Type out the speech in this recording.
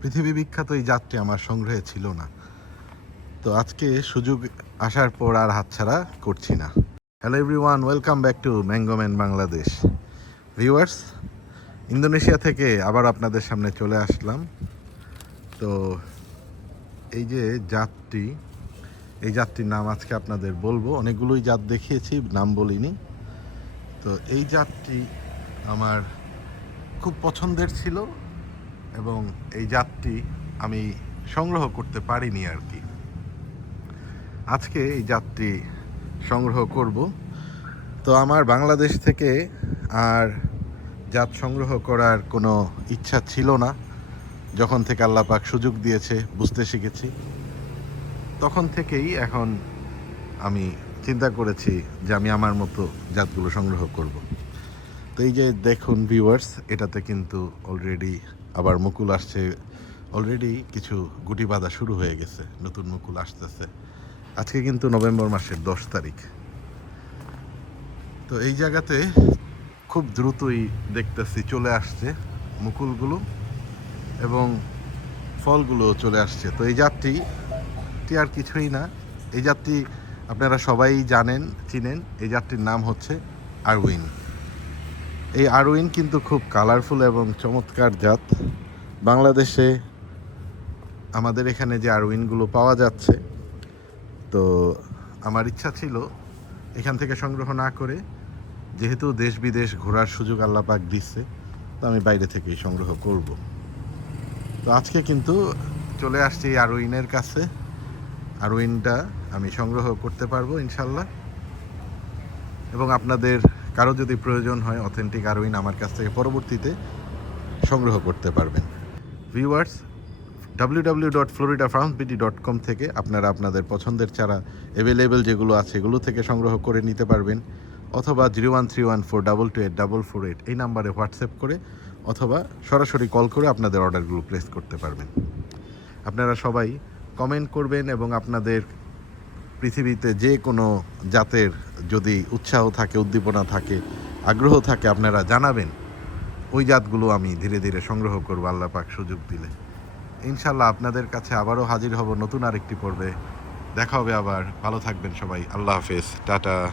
পৃথিবী বিখ্যাত এই জাতটি আমার সংগ্রহে ছিল না। তো আজকে সুযোগ আসার পর আর হাতছাড়া করছি না। Hello everyone welcome back to Mangoman Bangladesh viewers Indonesia থেকে আবার আপনাদের সামনে চলে আসলাম। তো এই যে জাতটি এই জাতটির নাম আজকে আপনাদের বলব। অনেকগুলোই জাত দেখিয়েছি, নাম বলিনি। তো এই জাতটি আমার খুব পছন্দের ছিল। এবং এই জাতটি আমি সংগ্রহ করতে পারিনি আর কি। আজকে এই জাতটি সংগ্রহ করব। তো আমার বাংলাদেশ থেকে আর জাত সংগ্রহ করার কোনো ইচ্ছা ছিল না। যখন থেকে আল্লাহ পাক সুযোগ দিয়েছে, বুঝতে শিখেছি। তখন থেকেই এখন আমি চিন্তা করেছি যে আমি আমার মতো জাতগুলো সংগ্রহ করব। তো এই যে দেখুন ভিউয়ার্স এটাতে কিন্তু অলরেডি আবার মুকুল আসছে। অলরেডি কিছু গুটি বাঁধা শুরু হয়ে গেছে, নতুন মুকুল আসতেছে। আজকে কিন্তু নভেম্বর মাসের দশ তারিখ। তো এই জায়গাতে খুব দ্রুতই দেখতেছি চলে আসছে মুকুলগুলো এবং ফলগুলো চলে আসছে। তো এই জাতটি আর কিছুই না। এই জাতটি আপনারা সবাই জানেন, চিনেন। এই জাতটির নাম হচ্ছে আরউইন এই আরউইন কিন্তু খুব কালারফুল এবং চমৎকার জাত। বাংলাদেশে আমাদের এখানে যে আরউইনগুলো পাওয়া যাচ্ছে, তো আমার ইচ্ছা ছিল এখান থেকে সংগ্রহ না করে, যেহেতু দেশ বিদেশ ঘোরার সুযোগ আল্লাহ পাক দিচ্ছে, তো আমি বাইরে থেকেই সংগ্রহ করব। তো আজকে কিন্তু চলে আসছি এই আরউইনের কাছে। আরউইনটা আমি সংগ্রহ করতে পারব ইনশাল্লাহ এবং আপনাদের কারও যদি প্রয়োজন হয় অথেন্টিক আরউইন আমার কাছ থেকে পরবর্তীতে সংগ্রহ করতে পারবেন। Viewers W dot Florida dot com থেকে আপনারা আপনাদের পছন্দের চারা অ্যাভেলেবেল যেগুলো আছে এগুলো থেকে সংগ্রহ করে নিতে পারবেন। অথবা zero one three one four double two eight double four eight এই নাম্বারে হোয়াটসঅ্যাপ করে অথবা সরাসরি কল করে আপনাদের অর্ডারগুলো প্লেস করতে পারবেন। আপনারা সবাই কমেন্ট করবেন এবং আপনাদের পৃথিবীতে যে কোনো জাতের যদি উৎসাহ থাকে, উদ্দীপনা থাকে, আগ্রহ থাকে, আপনারা জানাবেন। ওই জাতগুলো আমি ধীরে ধীরে সংগ্রহ করব, আল্লাহ পাক সুযোগ দিলে। ইনশাল্লাহ আপনাদের কাছে আবারও হাজির হব নতুন আরেকটি পর্বে। দেখা হবে আবার। ভালো থাকবেন সবাই। আল্লাহ হাফেজ। টাটা।